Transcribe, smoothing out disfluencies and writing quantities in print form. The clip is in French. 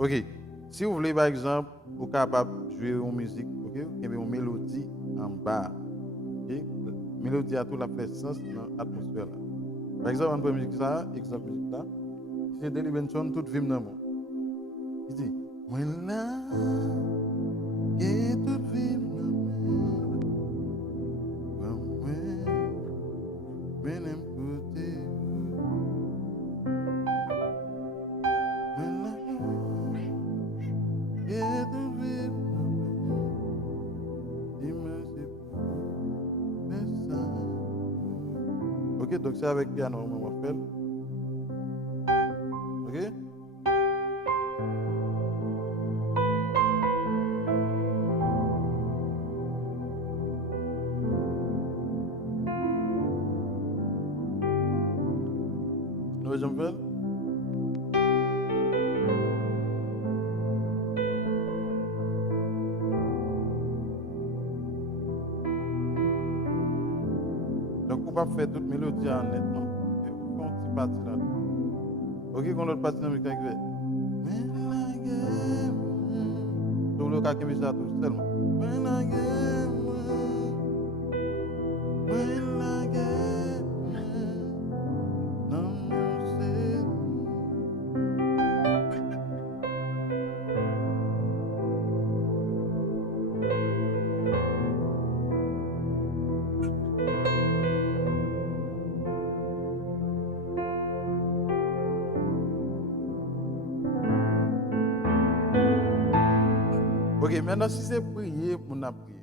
Ok. Si vous voulez, par exemple, vous êtes capable de jouer une musique, ok, et une mélodie en bas. Ok. Mélodie a tout la fait sens dans l'atmosphère. Par exemple, on prend musique ça, exemple musique là. C'est Danny Benson, tout film dans le monde. Il dit, moi là, et tout film dans le monde. Mais n'importe ok, donc c'est avec piano, on va faire. Ok? Nous allons faire. Donc, on va faire toute mélodie en net, non? Ok, on fait un petit parti là. Ok, qu'on l'autre partie dans le musique qui fait. Donc, le cas qui me ça tout seulement. Ok, maintenant si c'est prier, on a prié.